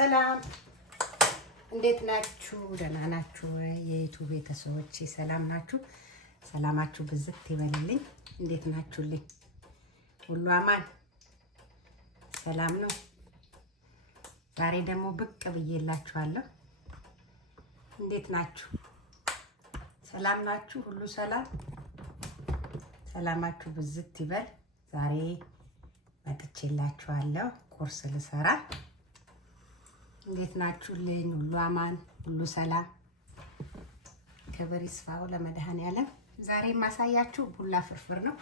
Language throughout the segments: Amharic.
ሰላም እንዴት ናችሁ? ደህና ናችሁ? የዩቲዩብ ቤተሰቦች ሰላም ናችሁ? ሰላማችሁ ብዝት ይበልልኝ። እንዴት ናችሁልኝ? ሁሉ አማን ሰላም ነው? ዛሬ ደግሞ ብቅ ብዬላችኋለሁ። እንዴት ናችሁ? ሰላም ናችሁ? ሁሉ ሰላም? ሰላማችሁ ብዝት ይበል። ዛሬ መጥቼላችኋለሁ ቁርስ ልሰራ። እንዴት ናችሁልኝ? ሁሉ አማን፣ ሁሉ ሰላም፣ ክብር ይስፋው ለመድኃኔዓለም። ዛሬ ማሳያችሁ ቡላ ፍርፍር ነው።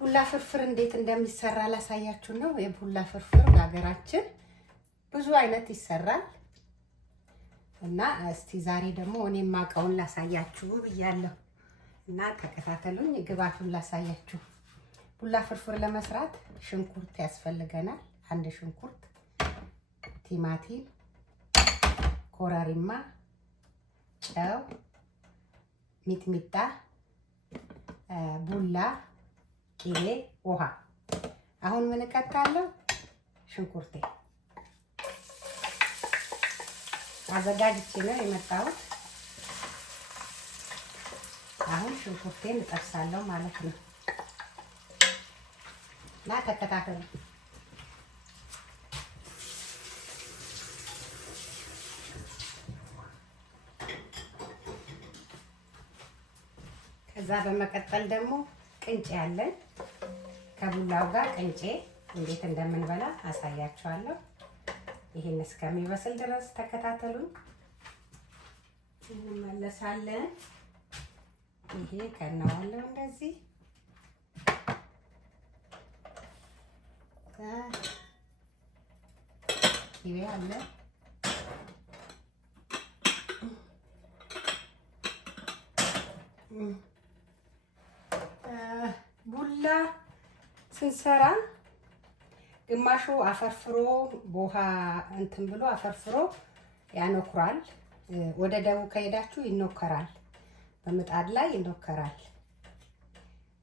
ቡላ ፍርፍር እንዴት እንደሚሰራ ላሳያችሁ ነው። የቡላ ፍርፍር በሀገራችን ብዙ አይነት ይሰራል እና እስቲ ዛሬ ደግሞ እኔ ማቀውን ላሳያችሁ ብያለሁ እና ተከታተሉኝ። ግብአቱን ላሳያችሁ። ቡላ ፍርፍር ለመስራት ሽንኩርት ያስፈልገናል። አንድ ሽንኩርት፣ ቲማቲም፣ ኮረሪማ፣ ጨው፣ ሚጥሚጣ፣ ቡላ፣ ቂቤ፣ ውሃ። አሁን ምን እከታለሁ? ሽንኩርቴ አዘጋጅቼ ነው የመጣሁት። አሁን ሽንኩርቴን እጠብሳለሁ ማለት ነው እና ተከታተሉ። ከዛ በመቀጠል ደግሞ ቅንጬ አለን። ከቡላው ጋር ቅንጬ እንዴት እንደምንበላ አሳያችኋለሁ። ይሄን እስከሚበስል ድረስ ተከታተሉኝ። እንመለሳለን። ይሄ ከነዋለው እንደዚህ ቂቤ አለ። ቡላ ስንሰራ ግማሹ አፈርፍሮ በውሃ እንትን ብሎ አፈርፍሮ ያኖክራል። ወደ ደቡብ ከሄዳችሁ ይኖከራል፣ በምጣድ ላይ ይኖከራል።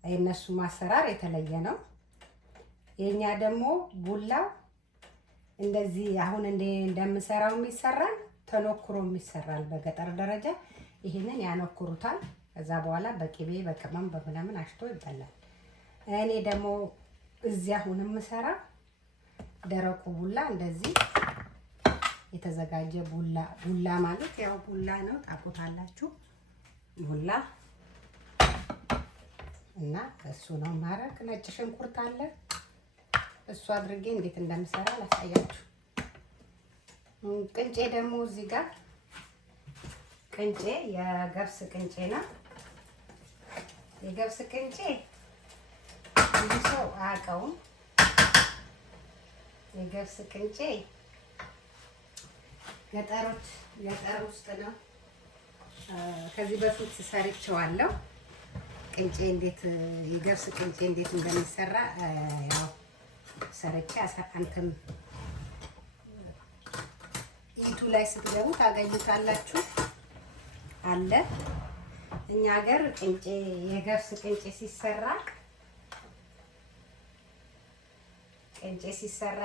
የእነሱ ማሰራር የተለየ ነው። የኛ ደግሞ ቡላው እንደዚህ አሁን እንደምሰራው የሚሰራል፣ ተኖክሮ የሚሰራል። በገጠር ደረጃ ይሄንን ያኖክሩታል። ከዛ በኋላ በቂቤ በቅመም በምናምን አሽቶ ይበላል። እኔ ደግሞ እዚህ አሁን የምሰራ ደረቁ ቡላ፣ እንደዚህ የተዘጋጀ ቡላ ማለት ያው ቡላ ነው፣ ታውቁታላችሁ። ቡላ እና እሱ ነው ማረግ። ነጭ ሽንኩርት አለ፣ እሱ አድርጌ እንዴት እንደምሰራ ላሳያችሁ። ቅንጬ ደግሞ እዚህ ጋር ቅንጬ የገብስ ቅንጬ ነው። የገብስ ቅንጬ ብዙ ሰው አያውቀውም። የገብስ ቅንጬ ገጠር ውስጥ ነው። ከዚህ በፊት ሰርቼዋለሁ። ቅንጬ እንዴት የገብስ ቅንጬ እንዴት እንደሚሰራ ያው ሰርቼ አንተም ዩቲዩብ ላይ ስትገቡ ታገኙታላችሁ አለ። እኛ ሀገር ቅንጬ የገብስ ቅንጬ ሲሰራ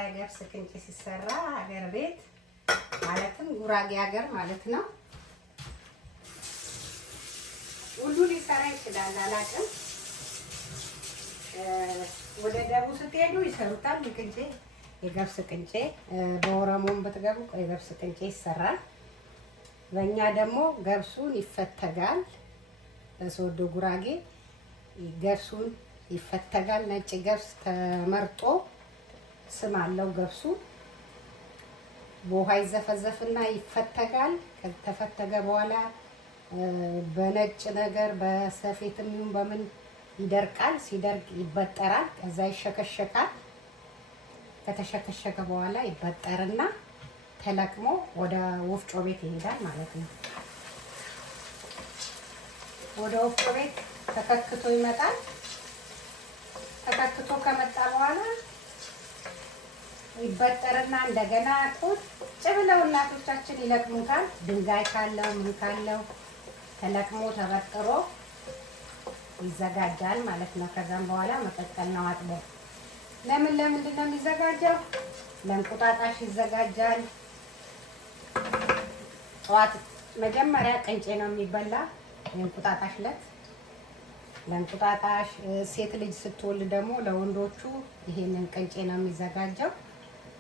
የገብስ ቅንጬ ሲሰራ ሀገር ቤት ማለትም ጉራጌ ሀገር ማለት ነው። ሁሉ ሊሰራ ይችላል፣ አላውቅም። ወደ ደቡብ ስትሄዱ ይሰሩታል ቅንጬ፣ የገብስ ቅንጬ። በኦሮሞም ብትገቡ የገብስ ቅንጬ ይሰራል። በእኛ ደግሞ ገብሱን ይፈተጋል። በሶዶ ጉራጌ ገብሱን ይፈተጋል። ነጭ ገብስ ተመርጦ ስም አለው ገብሱ። በውሃ ይዘፈዘፍና ይፈተጋል። ከተፈተገ በኋላ በነጭ ነገር በሰፌትም ይሁን በምን ይደርቃል። ሲደርቅ ይበጠራል። ከዛ ይሸከሸካል። ከተሸከሸከ በኋላ ይበጠርና ተለቅሞ ወደ ወፍጮ ቤት ይሄዳል ማለት ነው። ወደ ወፍጮ ቤት ተከክቶ ይመጣል። ተከክቶ ከመጣ በኋላ ይበጠርና እንደገና ቁጭ ብለው እናቶቻችን ይለቅሙታል። ድንጋይ ካለው ምን ካለው ተለቅሞ ተበጥሮ ይዘጋጃል ማለት ነው። ከዛም በኋላ መቀቀል ነው አጥቦ። ለምንድን ነው የሚዘጋጀው? ለእንቁጣጣሽ ይዘጋጃል። ጠዋት መጀመሪያ ቅንጬ ነው የሚበላ የእንቁጣጣሽ ዕለት። ለእንቁጣጣሽ ሴት ልጅ ስትወልድ ደግሞ ለወንዶቹ ይሄንን ቅንጬ ነው የሚዘጋጀው።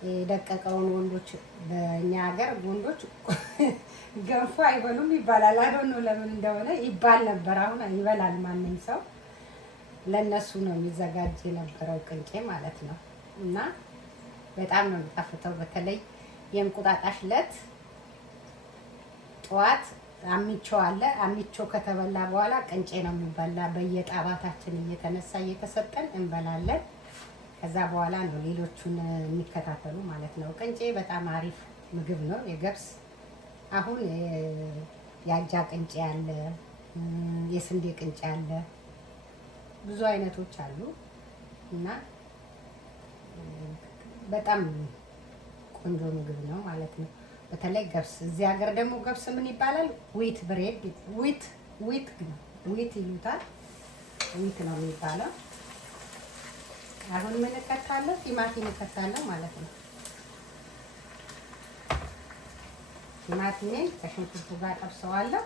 የደቀቀውን ወንዶች በእኛ ሀገር ወንዶች ገንፎ አይበሉም ይባላል። አይዶን ነው ለምን እንደሆነ ይባል ነበር። አሁን ይበላል ማንም ሰው። ለነሱ ነው የሚዘጋጅ የነበረው ቅንጬ ማለት ነው። እና በጣም ነው የሚጣፍጠው። በተለይ የእንቁጣጣሽ ዕለት ጠዋት አሚቾ አለ። አሚቾ ከተበላ በኋላ ቅንጬ ነው የሚበላ። በየጣባታችን እየተነሳ እየተሰጠን እንበላለን። ከዛ በኋላ ነው ሌሎቹን የሚከታተሉ ማለት ነው። ቅንጬ በጣም አሪፍ ምግብ ነው። የገብስ አሁን የአጃ ቅንጬ አለ፣ የስንዴ ቅንጬ አለ፣ ብዙ አይነቶች አሉ እና በጣም ቆንጆ ምግብ ነው ማለት ነው። በተለይ ገብስ እዚህ ሀገር ደግሞ ገብስ ምን ይባላል? ዊት ብሬድ ዊት ይሉታል። ዊት ነው የሚባለው። አሁን ምን እከታለሁ? ቲማቲም እከታለሁ ማለት ነው። ቲማቲሜን ከሽንኩርቱ ጋር ጠብሰዋለሁ።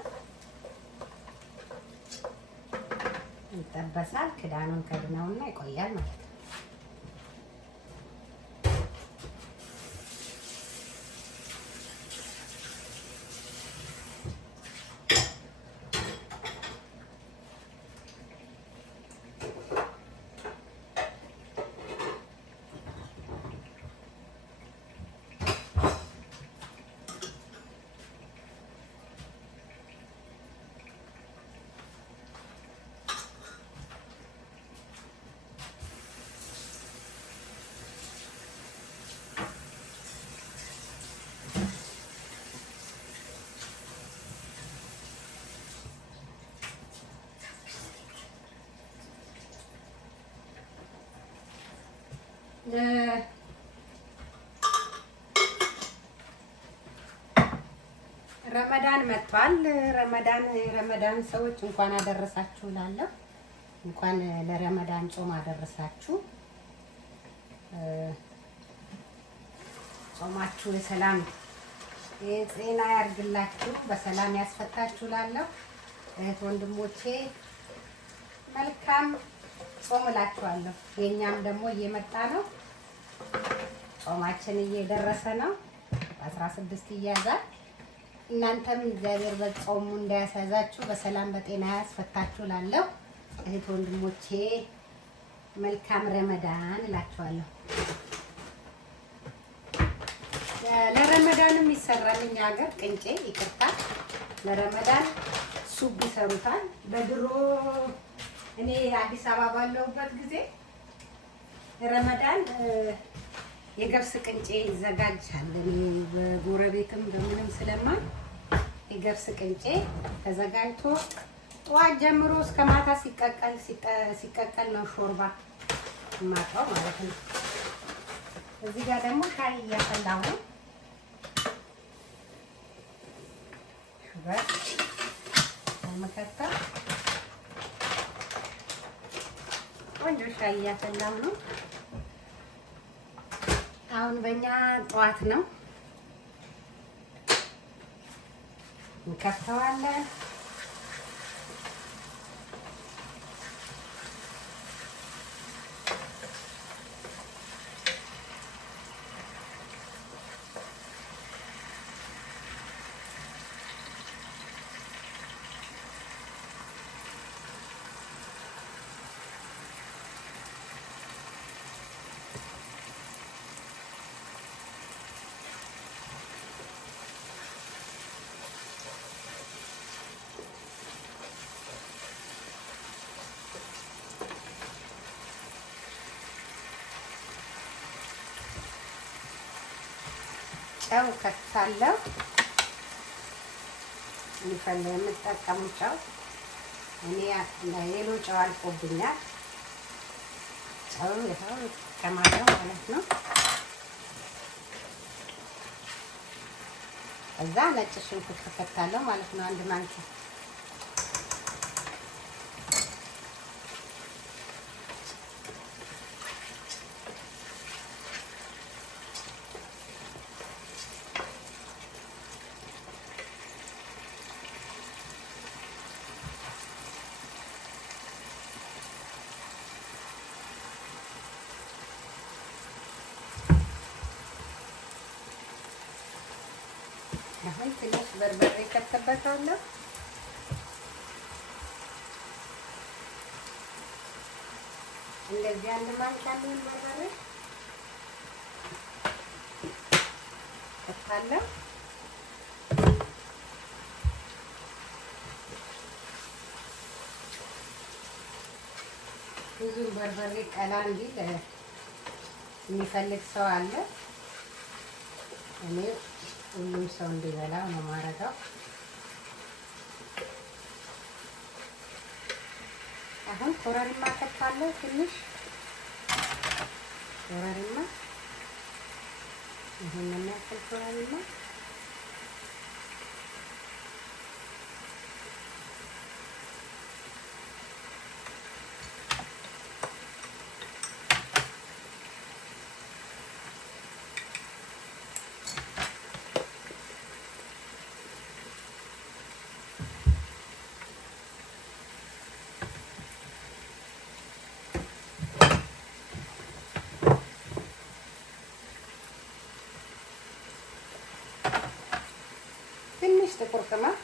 ይጠበሳል። ክዳኑን ከድነውና ይቆያል ማለት ነው። ረመዳን መጥቷል። ረመዳን ሰዎች እንኳን አደረሳችሁ እላለሁ። እንኳን ለረመዳን ጾም አደረሳችሁ። ጾማችሁ የሰላም የጤና ያርግላችሁ፣ በሰላም ያስፈታችሁ እላለሁ። እህት ወንድሞቼ መልካም ጾም እላችኋለሁ። የኛም ደግሞ እየመጣ ነው። ጾማችን እየደረሰ ነው። 16 ይያዛል። እናንተም እግዚአብሔር በጾሙ እንዳያሳዛችሁ በሰላም በጤና ያስፈታችሁ እላለሁ። እህት ወንድሞቼ መልካም ረመዳን እላችኋለሁ። ለረመዳንም ይሰራል እኛ ሀገር ቅንጬ። ይቅርታ ለረመዳን ሱብ ይሰሩታል። በድሮ እኔ አዲስ አበባ ባለሁበት ጊዜ ረመዳን የገብስ ቅንጬ ይዘጋጃል። እኔ በጎረቤትም በምንም ስለማን የገብስ ቅንጬ ተዘጋጅቶ ጠዋት ጀምሮ እስከ ማታ ሲቀቀል ነው ሾርባ ማጣው ማለት ነው። እዚህ ጋር ደግሞ ሻይ እያፈላሁ ነው። ሹገር መከታ ቆንጆ ሻይ እያፈላሁ ነው። አሁን በእኛ ጠዋት ነው። እንከፍተዋለን። ጨው ከታለው የምጠቀመው ጨው እኔ ሌሎ ጨው አልቆብኛል። ጨው ይኸው እጠቀማለሁ ማለት ነው። እዛ ነጭ ሽንኩርት ከታለው ማለት ነው። አንድ ማንኪያ ትንሽ በርበሬ ከተበታለሁ። እንደዚህ አንድ ማንኪያ በርበሬ ከታለሁ። ብዙ በርበሬ ቀላ እንዲል የሚፈልግ ሰው አለ። እኔ ሁሉም ሰው እንዲበላው ነው ማረጋው። አሁን ኮረሪማ ከታለሁ። ትንሽ ኮረሪማ ይሄንን ያክል ኮረሪማ ትንሽ ጥቁር ቅመም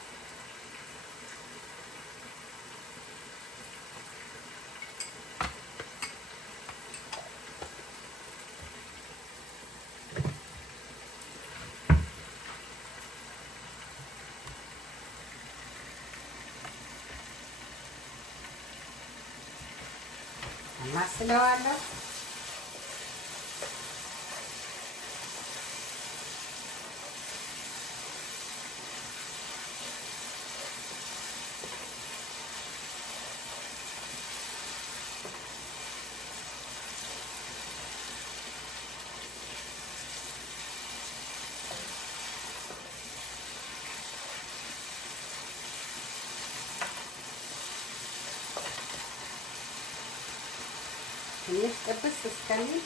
አማስለዋለሁ። ትንሽ ጥብስ እስከሚል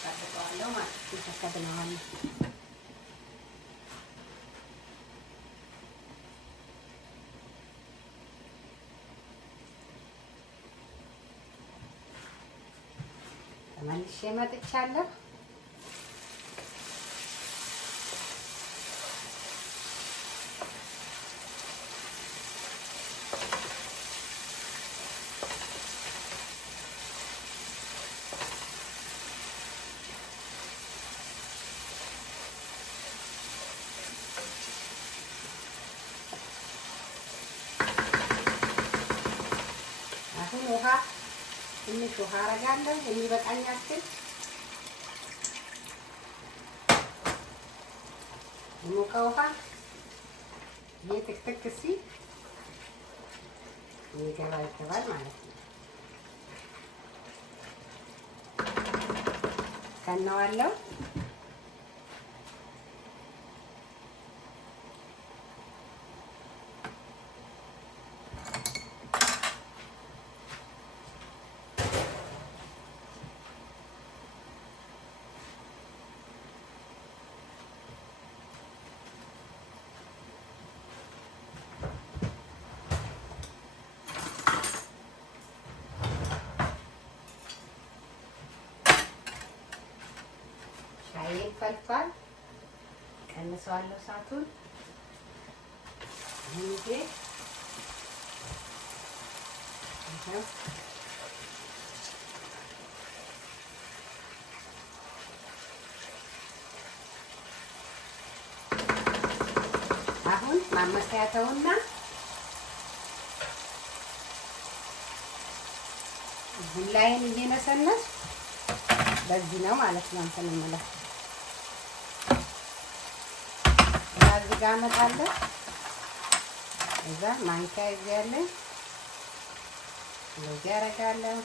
ጠብቀዋለሁ ማለት ነው። ተከድነዋለሁ። ተመልሼ መጥቻለሁ። ውሃ ትንሽ ውሃ አረጋለሁ የሚበቃኝ ያክል። የሞቀ ውሃ ትክትክ ሲል ይገባል ማለት ነው። ከነዋለሁ። ፈልቷል። ቀንሰዋለሁ እሳቱን። እንዴ አሁን ማማሰያ ተውና ቡላዬን እየነሰነስ በዚህ ነው ማለት ነው እንትን የምለው። እዚህ ጋር አመጣለሁ። እዛ ማንኪያ እዚህ ያለኝ እንደዚህ አደርጋለሁ።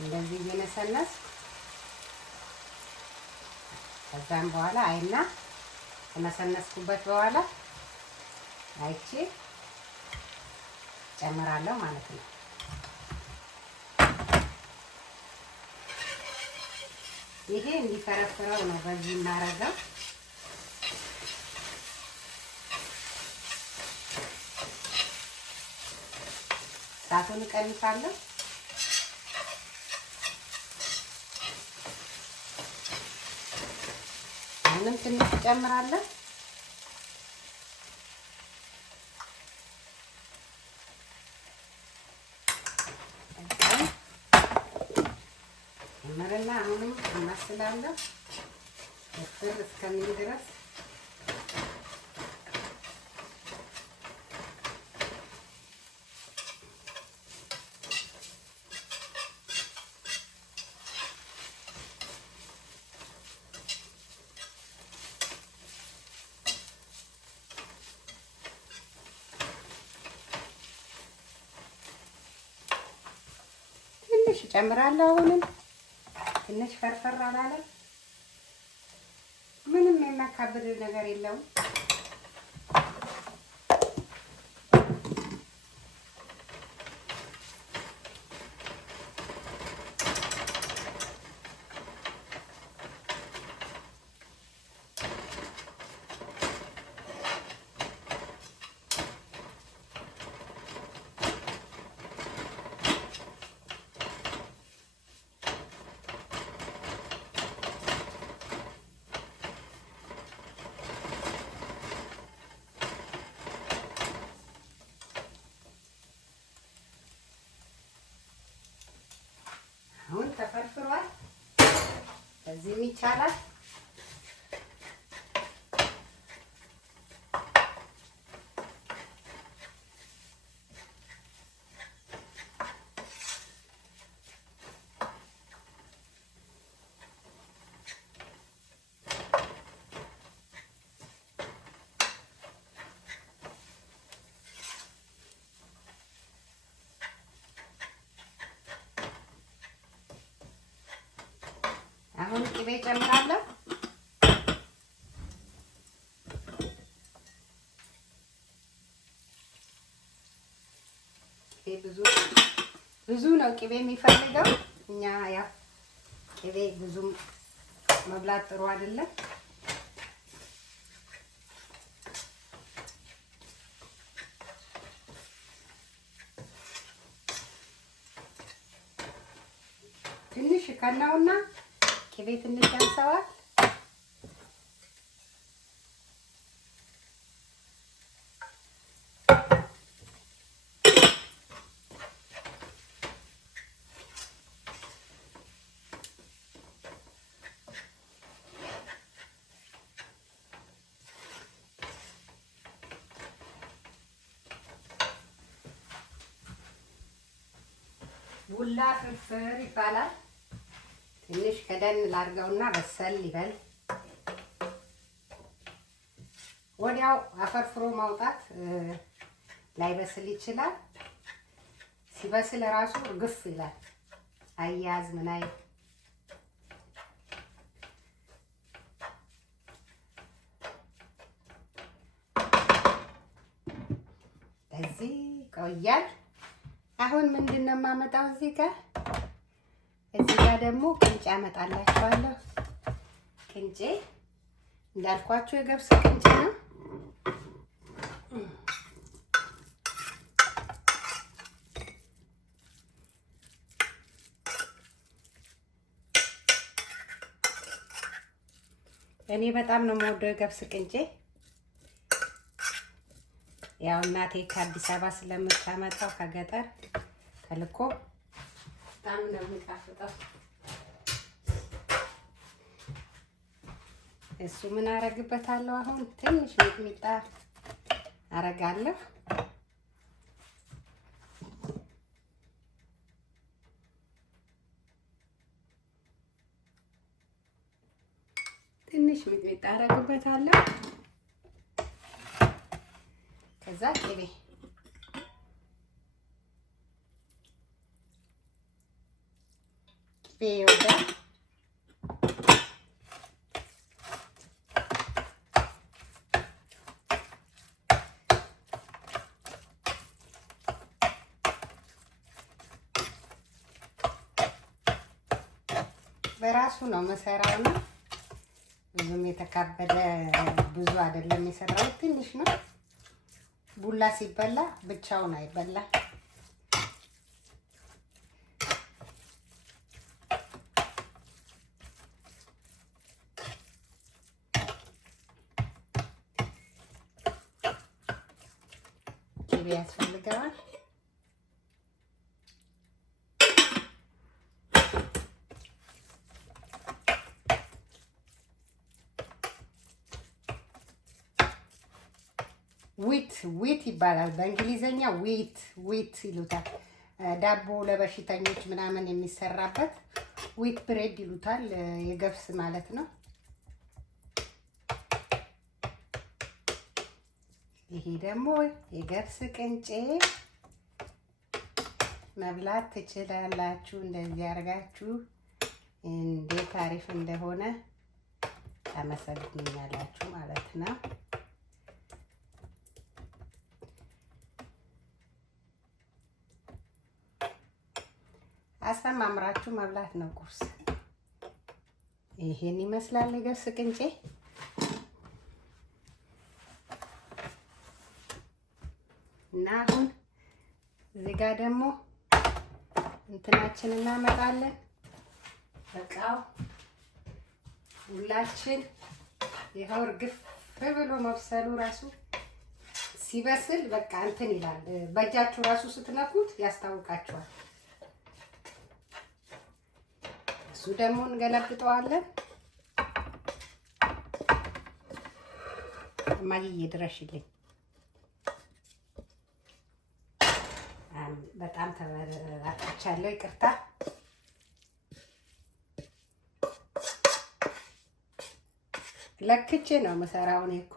እንደዚህ እየነሰነስ ከዛም በኋላ አይና ከነሰነስኩበት በኋላ አይቼ ጨምራለሁ ማለት ነው። ይሄ እንዲፈረፍረው ነው በዚህ እናረጋው። እሳቱን እቀንሳለሁ። አሁንም ትንሽ ጨምራለሁ። ጨምርና አሁንም እናስላለሁ ፍርፍር እስከሚል ድረስ። ትንሽ እጨምራለሁ። አሁንም ትንሽ ፈርፈር አላለ። ምንም የሚያካብድ ነገር የለውም። አሁን ተፈርፍሯል። በዚህም ይቻላል። አሁን ቅቤ ጨምራለሁ። ቅቤ ብዙ ነው ቅቤ የሚፈልገው። እኛ ያው ቅቤ ብዙም መብላት ጥሩ አይደለም። ትንሽ ከናውና ቅቤ ትንሽ ያንሰዋል። ቡላ ፍርፍር ይባላል። ትንሽ ከደን ላድርገውና በሰል ይበል። ወዲያው አፈርፍሮ ማውጣት ላይበስል ይችላል። ሲበስል ራሱ እርግፍ ይላል። አያያዝ ምን አይ እዚህ ቆያል። አሁን ምንድነው የማመጣው እዚህ ጋር ደግሞ ቅንጬ አመጣላችኋለሁ። ቅንጬ እንዳልኳችሁ የገብስ ቅንጬ ነው። እኔ በጣም ነው የምወደው የገብስ ቅንጬ። ያው እናቴ ከአዲስ አበባ ስለምታመጣው ከገጠር ከልኮ በጣም ነው የሚጣፍጠው። እሱ ምን አረግበታለሁ? አሁን ትንሽ ሚጥሚጣ አረጋለሁ። ትንሽ ሚጥሚጣ አረግበታለሁ። ከዛ ቅቤ ይወዳል። በራሱ ነው መሰራው ነው። ብዙም የተካበደ ብዙ አይደለም የሰራው፣ ትንሽ ነው። ቡላ ሲበላ ብቻውን አይበላ። ያስፈልገዋል። ዊት ይባላል በእንግሊዘኛ ዊት ይሉታል። ዳቦ ለበሽተኞች ምናምን የሚሰራበት ዊት ብሬድ ይሉታል። የገብስ ማለት ነው። ይሄ ደግሞ የገብስ ቅንጬ መብላት ትችላላችሁ። እንደዚህ አድርጋችሁ እንዴት አሪፍ እንደሆነ ታመሰግኑኛላችሁ ማለት ነው። አሰማምራችሁ መብላት ነው ቁርስ። ይሄን ይመስላል የገብስ ቅንጬ። እና አሁን እዚህ ጋር ደግሞ እንትናችን እናመጣለን። በቃው ሁላችን ይኸው እርግፍ ብሎ መብሰሉ ራሱ ሲበስል በቃ እንትን ይላል። በእጃችሁ ራሱ ስትነኩት ያስታውቃችኋል። እሱ ደግሞ እንገለብጠዋለን። እማዬ ድረሽልኝ። በጣም ተበላሽቻለሁ፣ ይቅርታ። ለክቼ ነው የምሰራው እኔ እኮ።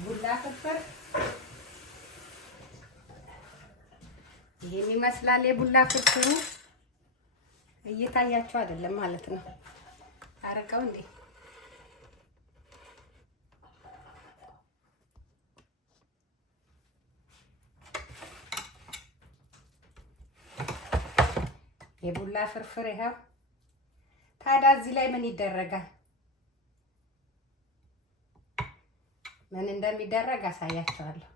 ቡላ ፍርፍር ይሄን ይመስላል። የቡላ ፍርፍሩ እየታያችሁ አይደለም ማለት ነው። አረጋው እንዴ! የቡላ ፍርፍር ይኸው። ታዲያ እዚህ ላይ ምን ይደረጋል? ምን እንደሚደረግ አሳያችኋለሁ።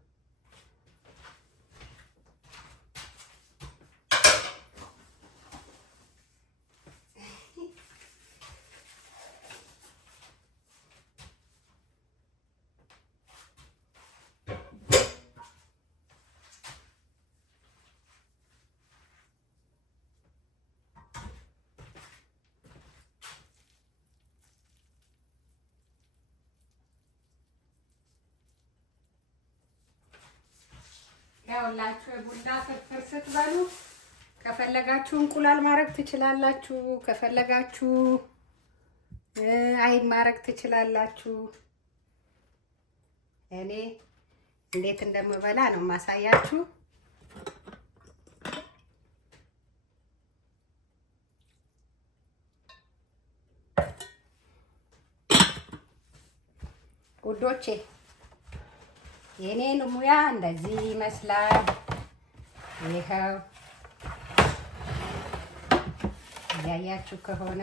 ያውላችሁ የቡላ ፍርፍር ስትበሉ ከፈለጋችሁ እንቁላል ማረግ ትችላላችሁ። ከፈለጋችሁ አይብ ማረግ ትችላላችሁ። እኔ እንዴት እንደምበላ ነው ማሳያችሁ። ውዶቼ የኔን ሙያ እንደዚህ ይመስላል። ይኸው እያያችሁ ከሆነ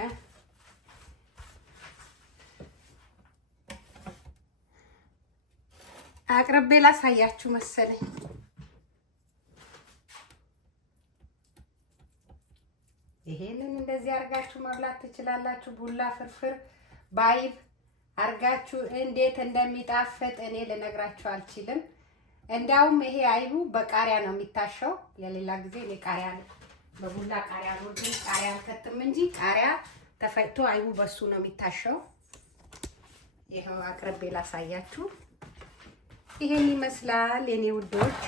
አቅርቤ ላሳያችሁ መሰለኝ። ይሄንን እንደዚህ አርጋችሁ መብላት ትችላላችሁ። ቡላ ፍርፍር ባይብ አርጋችሁ እንዴት እንደሚጣፍጥ እኔ ልነግራችሁ አልችልም። እንዳውም ይሄ አይቡ በቃሪያ ነው የሚታሸው። የሌላ ጊዜ እኔ ቃሪያ በቡላ ቃሪያ ነው ግን ቃሪያ አልከትም እንጂ ቃሪያ ተፈጭቶ አይቡ በሱ ነው የሚታሸው። ይሄው አቅርቤ ላሳያችሁ። ይሄን ይመስላል የኔ ውዶች፣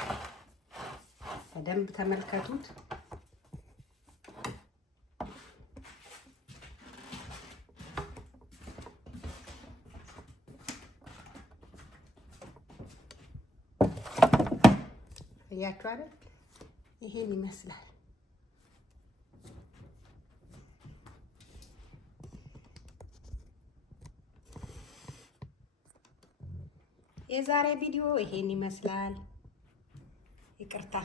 በደንብ ተመልከቱት። እያችሁ አይደል? ይሄን ይመስላል። የዛሬ ቪዲዮ ይሄን ይመስላል። ይቅርታ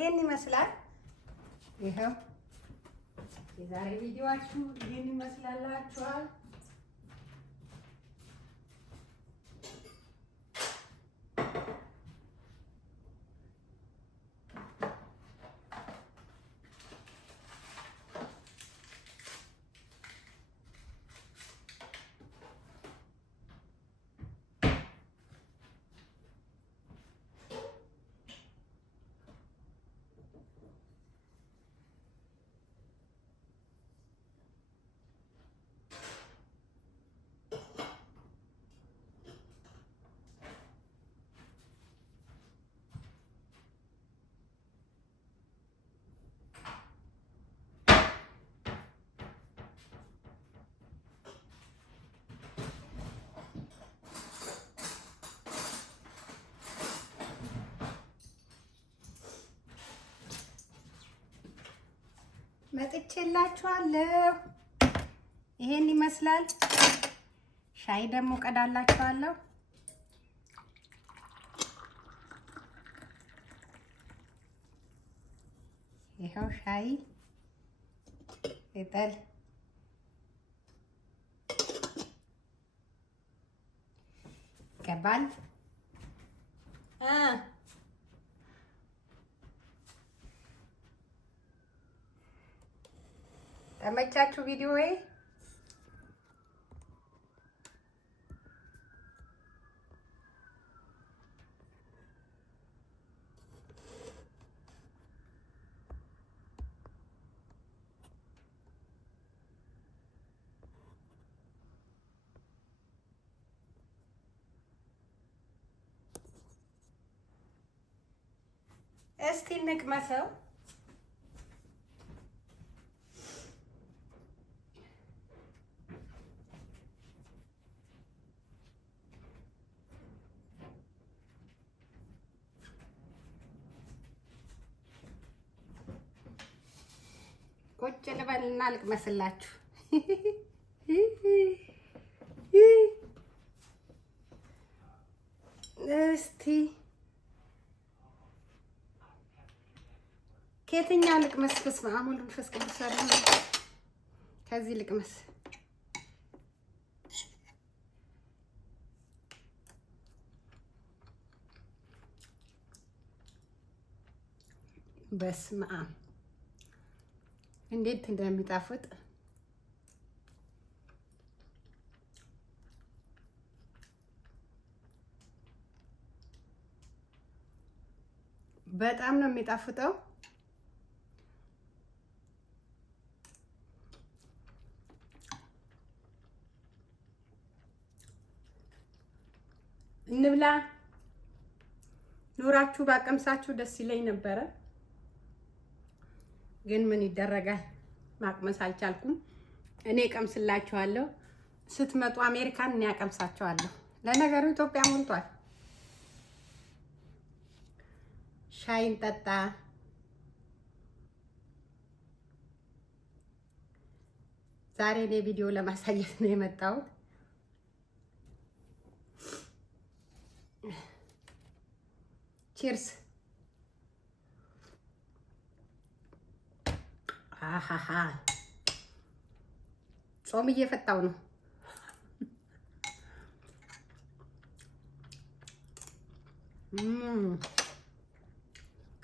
ይሄን ይመስላል። ይሄው የዛሬ ቪዲዮአችሁ ይሄን ይመስላላችኋል። መጥቼላችኋለሁ። ይሄን ይመስላል። ሻይ ደግሞ ቀዳላችኋለሁ። ይሄው ሻይ ቅጠል ገባል። ተመቻችሁ ቪዲዮዬ? እስቲ እንቅመሰው። ቁጭ ልበልና ልቅመስላችሁ። እስቲ ከየትኛው ልቅመስ? በስመ አብ ወወልድ ወመንፈስ ቅዱስ አይደል? ከዚህ ልቅመስ። በስመ አብ እንዴት እንደሚጣፍጥ በጣም ነው የሚጣፍጠው። እንብላ። ኑራችሁ ባቀምሳችሁ ደስ ይለኝ ነበረ፣ ግን ምን ይደረጋል፣ ማቅመስ አልቻልኩም። እኔ ቀምስላችኋለሁ። ስትመጡ አሜሪካን እኔ አቀምሳችኋለሁ። ለነገሩ ኢትዮጵያ ሞልቷል። ሻይን ጠጣ። ዛሬ እኔ ቪዲዮ ለማሳየት ነው የመጣሁት። ቺርስ። አሃሃ ጾም እየፈታው ነው።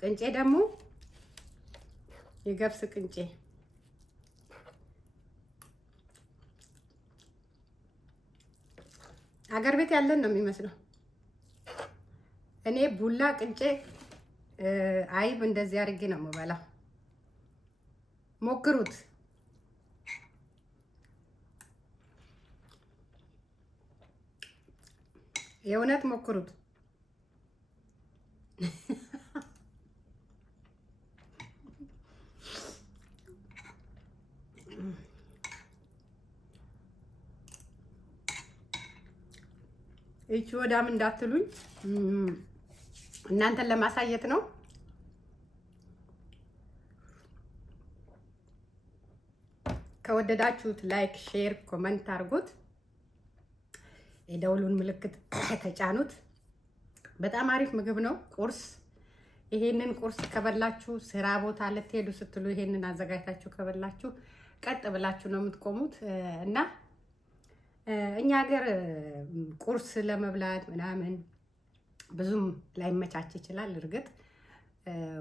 ቅንጬ ደግሞ የገብስ ቅንጬ አገር ቤት ያለን ነው የሚመስለው። እኔ ቡላ ቅንጬ አይብ እንደዚህ አድርጌ ነው የምበላው። ሞክሩት። የእውነት ሞክሩት። እቺ ወዳም እንዳትሉኝ እናንተን ለማሳየት ነው። ከወደዳችሁት ላይክ፣ ሼር፣ ኮመንት አድርጉት። የደውሉን ምልክት ተጫኑት። በጣም አሪፍ ምግብ ነው። ቁርስ ይሄንን ቁርስ ከበላችሁ ስራ ቦታ ልትሄዱ ስትሉ ይሄንን አዘጋጅታችሁ ከበላችሁ ቀጥ ብላችሁ ነው የምትቆሙት። እና እኛ ሀገር ቁርስ ለመብላት ምናምን ብዙም ላይመቻች ይችላል። እርግጥ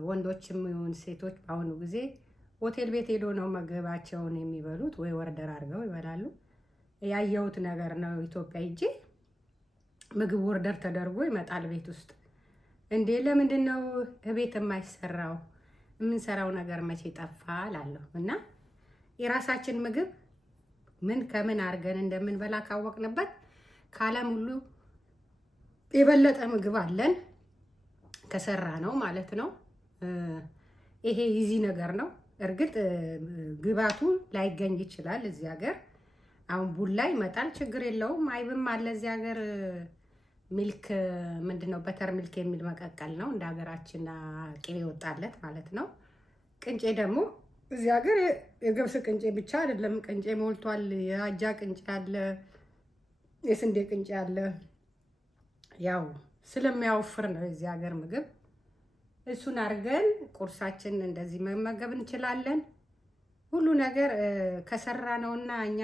ወንዶችም ይሁን ሴቶች በአሁኑ ጊዜ ሆቴል ቤት ሄዶ ነው ምግባቸውን የሚበሉት፣ ወይ ወርደር አድርገው ይበላሉ። ያየሁት ነገር ነው። ኢትዮጵያ ሂጄ ምግብ ወርደር ተደርጎ ይመጣል ቤት ውስጥ። እንዴ ለምንድን ነው ቤት የማይሰራው? የምንሰራው ነገር መቼ ጠፋ እላለሁ። እና የራሳችን ምግብ ምን ከምን አድርገን እንደምንበላ ካወቅንበት ከዓለም ሁሉ የበለጠ ምግብ አለን ከሰራ ነው ማለት ነው። ይሄ ይዚ ነገር ነው። እርግጥ ግባቱ ላይገኝ ይችላል እዚህ ሀገር። አሁን ቡላ ይመጣል፣ ችግር የለውም። አይብም አለ እዚህ ሀገር። ሚልክ ምንድነው በተር ሚልክ የሚል መቀቀል ነው እንደ ሀገራችን ቅቤ ወጣለት ማለት ነው። ቅንጬ ደግሞ እዚህ ሀገር የገብስ ቅንጬ ብቻ አይደለም፣ ቅንጬ ሞልቷል። የአጃ ቅንጬ አለ፣ የስንዴ ቅንጬ አለ። ያው ስለሚያወፍር ነው የዚህ ሀገር ምግብ። እሱን አድርገን ቁርሳችን እንደዚህ መመገብ እንችላለን። ሁሉ ነገር ከሰራ ነውና እኛ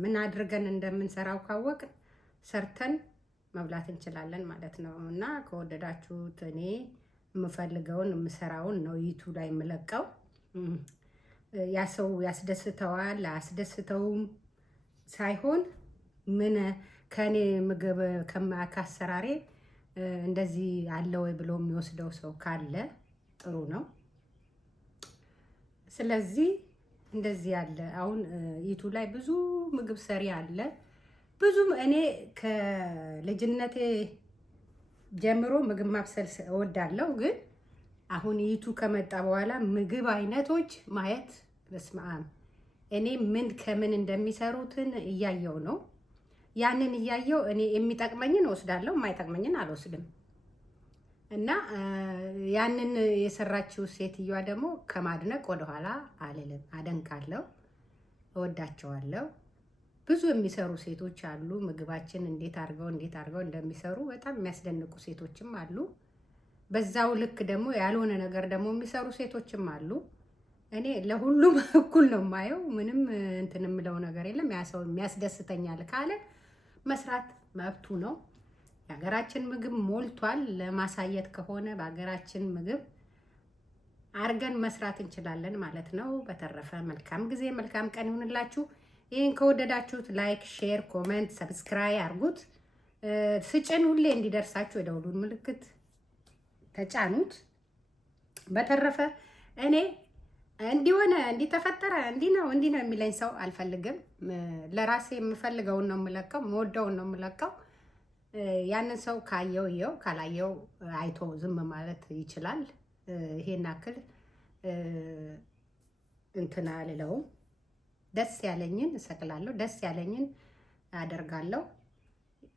ምን አድርገን እንደምንሰራው ካወቅ ሰርተን መብላት እንችላለን ማለት ነው። እና ከወደዳችሁት እኔ የምፈልገውን የምሰራውን ነው ዩቱብ ላይ የምለቀው። ያ ሰው ያስደስተዋል አያስደስተውም ሳይሆን ምን ከኔ ምግብ ከማካሰራሬ እንደዚህ አለ ወይ ብሎ የሚወስደው ሰው ካለ ጥሩ ነው። ስለዚህ እንደዚህ ያለ አሁን ዩቱብ ላይ ብዙ ምግብ ሰሪ አለ። ብዙም እኔ ከልጅነቴ ጀምሮ ምግብ ማብሰል እወዳለሁ። ግን አሁን ዩቱብ ከመጣ በኋላ ምግብ አይነቶች ማየት በስመ አብ፣ እኔ ምን ከምን እንደሚሰሩትን እያየው ነው። ያንን እያየው እኔ የሚጠቅመኝን እወስዳለሁ፣ የማይጠቅመኝን አልወስድም። እና ያንን የሰራችው ሴትዮዋ ደግሞ ከማድነቅ ወደኋላ አልልም፣ አደንቃለሁ፣ እወዳቸዋለሁ። ብዙ የሚሰሩ ሴቶች አሉ። ምግባችን እንዴት አድርገው እንደሚሰሩ በጣም የሚያስደንቁ ሴቶችም አሉ። በዛው ልክ ደግሞ ያልሆነ ነገር ደግሞ የሚሰሩ ሴቶችም አሉ። እኔ ለሁሉም እኩል ነው የማየው። ምንም እንትን የምለው ነገር የለም። ያ ሰው የሚያስደስተኛል ካለ መስራት መብቱ ነው። የሀገራችን ምግብ ሞልቷል። ለማሳየት ከሆነ በሀገራችን ምግብ አርገን መስራት እንችላለን ማለት ነው። በተረፈ መልካም ጊዜ፣ መልካም ቀን ይሁንላችሁ። ይህን ከወደዳችሁት ላይክ፣ ሼር፣ ኮሜንት፣ ሰብስክራይብ አርጉት። ስጭን ሁሌ እንዲደርሳችሁ የደውሉን ምልክት ተጫኑት። በተረፈ እኔ እንዲሆነ እንዲተፈጠረ እንዲህ ነው የሚለኝ ሰው አልፈልግም። ለራሴ የምፈልገውን ነው የምለቀው፣ የምወደውን ነው የምለቀው። ያንን ሰው ካየው ይየው፣ ካላየው አይቶ ዝም ማለት ይችላል። ይሄን አክል እንትና አልለውም። ደስ ያለኝን እሰቅላለሁ፣ ደስ ያለኝን አደርጋለሁ።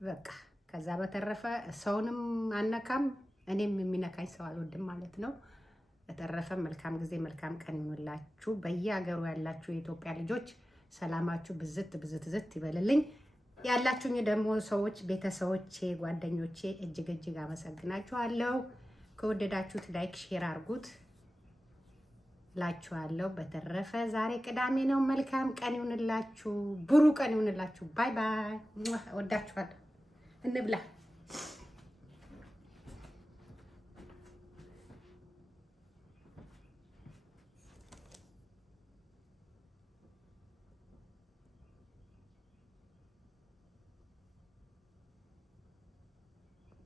በቃ ከዛ በተረፈ ሰውንም አነካም፣ እኔም የሚነካኝ ሰው አልወድም ማለት ነው። በተረፈ መልካም ጊዜ፣ መልካም ቀን ይሁንላችሁ። በየሀገሩ ያላችሁ የኢትዮጵያ ልጆች ሰላማችሁ ብዝት ብዝት ዝት ይበልልኝ። ያላችሁኝ ደግሞ ሰዎች፣ ቤተሰቦቼ፣ ጓደኞቼ እጅግ እጅግ አመሰግናችኋለሁ። ከወደዳችሁት ላይክ ሼር አርጉት ላችኋለሁ። በተረፈ ዛሬ ቅዳሜ ነው። መልካም ቀን ይሁንላችሁ፣ ብሩህ ቀን ይሁንላችሁ። ባይ ባይ። ወዳችኋለሁ። እንብላ።